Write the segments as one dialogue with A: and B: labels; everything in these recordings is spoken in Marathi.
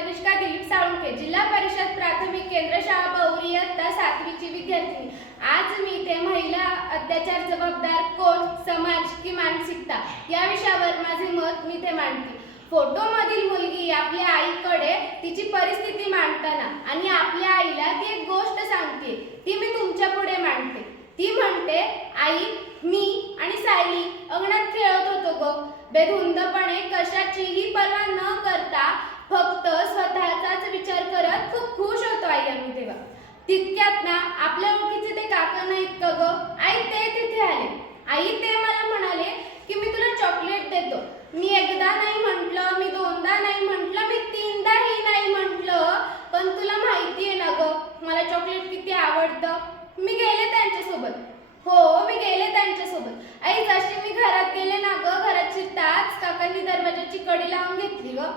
A: तनिष्का दिलीप साळुंके जिल्हा परिषद प्राथमिक केंद्र शाळा बौरी इयत्ता सातवीची विद्यार्थी. आज मी ते महिला अत्याचार जबाबदार कोण समाज की मानसिकता या विषयावर माझे मत मी ते मांडते. फोटोमधील मुलगी आपल्या आईकडे तिची परिस्थिती मांडताना आणि आपल्या आईला ती एक गोष्ट सांगते ती मी तुमच्यापुढे मांडते. ती म्हणते आई मी आणि सायली अंगणात खेळत होतो गो. बेधुंदपणे कशाचीही पर्वा न करता फक्त स्वतःचाच विचार करत खूप खुश होतो आई आम्ही तेव्हा तितक्यात ना आपल्या ओळखीचे ते काका नाहीत का ग? आई ते तिथे आले. आई ते मला म्हणाले की मी तुला चॉकलेट देतो. मी एकदा नाही म्हटलं मी दोनदा नाही म्हटलं मी तीनदाही नाही म्हटलं पण तुला माहिती आहे ना ग मला चॉकलेट किती आवडतं? मी गेले त्यांच्यासोबत. हो मी गेले त्यांच्यासोबत. आई जशी मी घरात गेले ना ग घरात शिरताच काकांनी दरवाजाची कडी लावून घेतली ग.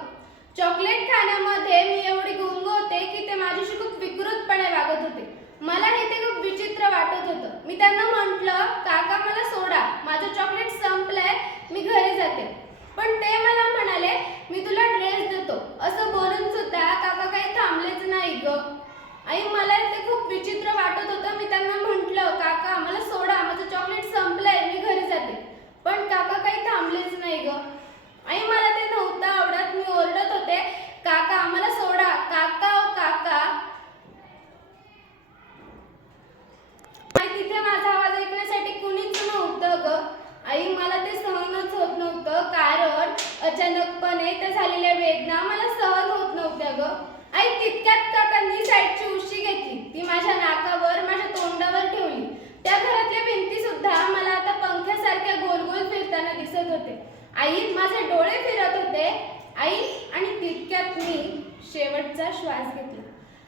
A: चॉकलेट खाण्यामध्ये मी एवढी गुंग होते की ते माझ्याशी खूप विकृतपणे वागत होते. मला हे ते खूप विचित्र वाटत होतं. मी त्यांना म्हटलं काका मला सोडा. माझं चॉकलेट संपलंय. मी घरी जाते. पण ते मला म्हणाले मी तुला ड्रेस देतो असं बोलून सुद्धा काका काही थांबलेच नाही ग आई मला ते खूप विचित्र वाटत होतं मी त्यांना म्हटलं काका मला सोडा माझं चॉकलेट संपलंय मी घरी जाते पण काका काही थांबलेच नाही ग आई मला ते नव्हतं आवडत मी ओरडत होते काका आम्हाला सोडा काका ओ काका आई तिथे माझा आवाज ऐकण्यासाठी कुणीच नव्हतं ग आई मला ते सहनच होत नव्हतं कारण अचानकपणे त्या झालेल्या वेदना मला सहन होत नव्हत्या ग. आई तितक्यात काकांनी साईडची उशी घेतली? ती माझ्या नाक माझ्या तोंडावर ठेवली त्या घरातल्या भिंती सुद्धा मला आता पंख्यासारख्या गोल गोल फिरताना दिसत होते आई माझे डोळे फिरत होते आई आणि तितक्यात मी शेवटचा श्वास घेतला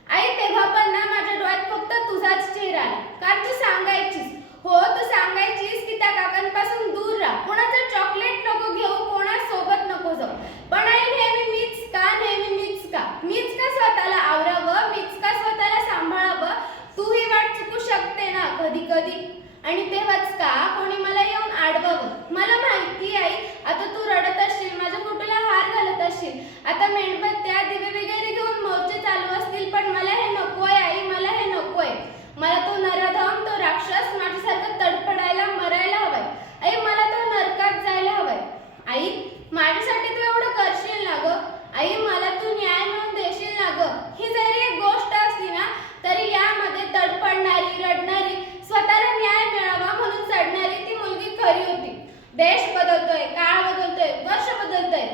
A: आई तेव्हा पण ना माझ्या डोळ्यात फक्त तुझाच चेहरा आला कारण तू सांगायचीस हो तू सांगायचीस की त्या काकांपासून दूर राहा कोणाचं चॉकलेट नको घेऊ कोणासोबत नको जाऊ पण आई नेहमी मीच का नेहमी मीच का मीच का स्वतःला आवरावं मीच का स्वतःला सांभाळावं तू ही वाट चुकू शकते ना कधी कधी. आणि तेव्हाच का? कोणी मला येऊन आडवावं. मला माहिती आई आता तू रडत असशील माझ्या फोटोला हार घालत असशील. आता मेणबत्त्या दिवे वगैरे घेऊन मोर्चे चालू असतील पण मला हे नकोय आई मला हे नकोय मला तो नराधम तो राक्षस माझ्यासारखं तडफडायला मरायला हवाय आई मला तो नरकात जायला हवाय आई माझ्यासाठी तू एवढं करशील ना ग आई मला तू न्याय मिळवून देशील ना ग ही जरी एक गोष्ट असली ना तरी यामध्ये तडफडणारी रडणारी स्वतःला न्याय मिळावा म्हणून चढणारी ती मुलगी खरी होती देश बदलतोय काळ बदलतोय वर्ष बदलतोय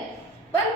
A: पण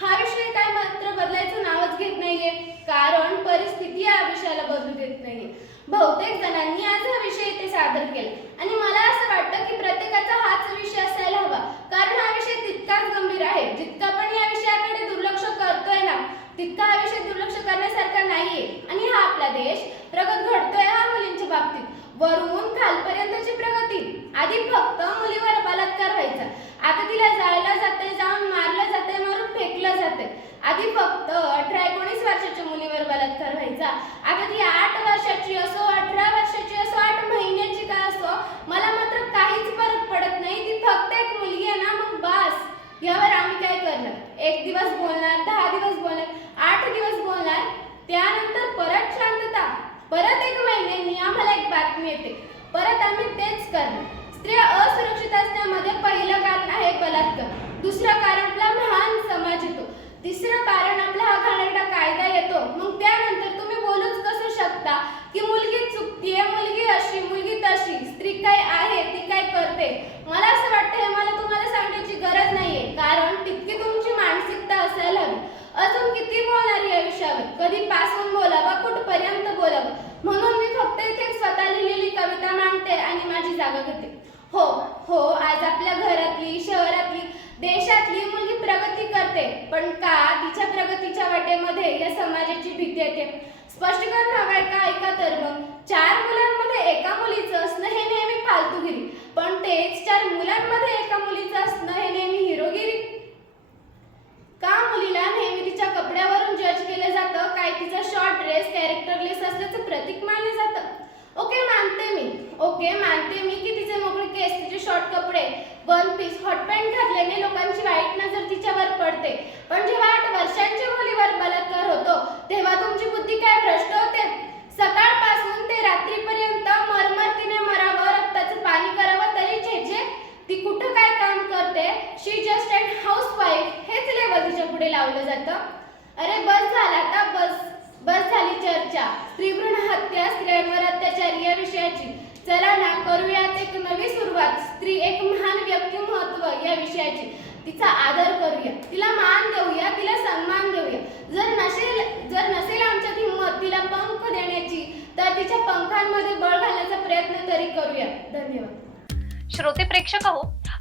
A: हा विषय काय मात्र बदलायचं नावच घेत नाहीये कारण परिस्थिती या विषयाला बदलू देत नाहीये बहुतेक जणांनी आज हा विषय इथे सादर केला आणि मला असं वाटतं की प्रत्येकाचा हाच विषय असायला हवा. कारण हा विषय तितकाच गंभीर आहे. जितका पण या विषयाकडे दुर्लक्ष करतोय ना तितका हा विषय दुर्लक्ष करण्यासारखा नाहीये. आणि हा आपला देश प्रगत घडतोय हा मुलींच्या बाबतीत. वरून खालपर्यंतची प्रगती. आधी फक्त मुलीवर बलात्कार व्हायचा. आता तिला जायला जाते जाऊन मारलं जाते मारून फेकलं जाते आधी फक्त अठरा एकोणीस वर्षाच्या मुलीवर बलात्कार व्हायचा आता ती आठ वर्षाची असो अठरा वर्षाची असो आठ महिन्याची का असो मला मात्र काहीच फरक पडत नाही ती फक्त एक मुलगी आहे ना मग बास यावर आम्ही काय करणार एक दिवस बोलणार दहा दिवस बोलणार आठ दिवस बोलणार त्यानंतर परत शांतता परत एक महिन्यांनी आम्हाला एक बातमी येते परत आम्ही तेच करणार स्त्रिया असुरक्षित असण्यामध्ये पहिलं कारण आहे बलात्कार दुसरं कारण आपला महान समाज येतो तिसरं कारण आपला हा घाणेरडा कायदा येतो मग त्यानंतर तुम्ही बोलूच कसं शकता की मुलगी चुकतीये मुलगी अशी मुलगी तशी स्त्री काय आहे ती काय करते मला असं वाटतं हे मला तुम्हाला सांगण्याची गरज नाहीये कारण तितकी तुमची मानसिकता असायला हवी अजून किती बोलणार या विषयावर? कधी पासून बोलावं? कुठपर्यंत बोलावं? म्हणून मी फक्त इथे स्वतः लिहिलेली कविता मांडते आणि माझी जागा घेते. हो हो आज आपल्या घरातली शहरातली देशातली मुलगी प्रगती करते. पण का तिच्या प्रगतीच्या वाटेमध्ये या समाजाची भीती येते? स्पष्टीकरण हवंय का ऐका तर मग. चार मुलांमध्ये एका मुलीचं असणं हे नेहमी फालतूगिरी. पण तेच चार मुलांमध्ये एका मुलीचं असणं हे नेहमी हिरोगिरी. का मुलीला she just and house wife हेच लेवल तिच्या पुढे लावलं जातं. अरे बस झाला आता बस बस झाली चर्चा. स्त्रीभ्रूण हत्या स्त्रियांवर अत्याचार या विषयाची चला ना करूयात एक नवी सुरुवात. स्त्री एक महान व्यक्ती महत्त्व या विषयाची. तिचा आदर करूया. तिला मान देऊया तिला सन्मान देऊया. जर नसेल जर नसेल आमच्यात हिंमत तिला पंख देण्याची तर तिच्या पंखांमध्ये बळ घालण्याचा प्रयत्न तरी करूया. धन्यवाद.
B: श्रोते प्रेक्षक हो